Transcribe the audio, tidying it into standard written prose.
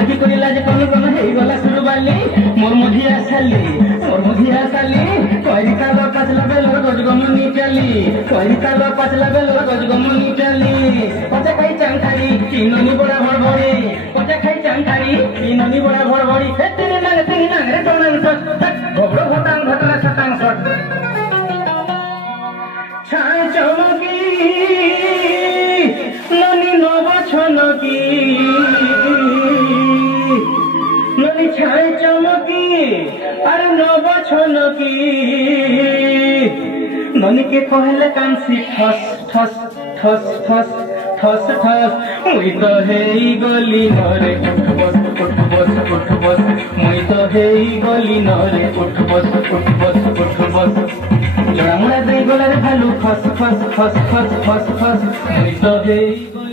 देखी कोई लाज कौन हे गला सुरबाली मोर मधिया साली कोई कालो पचला बेलो गजगमनी चली कोई कालो पचला बेलो गजगमनी चली पचा खाई चंखारी तीनोनी बड़ा भड़भड़ी पचा खाई चंखारी तीनोनी बड़ा भड़भड़ी हे तिनी नांग रे टोनांग सट घोड़ो घटांग घटना सटांग सट छाय चमकी ननी नव छनकी ननी छाय चमकी अरे नव छनकी ननी के कहले कांसी ठस ठस ठस ठस ठस ठस मुई तो हेई गली नरे उठ बस मुई तो हेई गली नरे उठ बस जड़ा मुड़ा दे गला रे भालू खस खस खस खस खस खस मुई तो हेई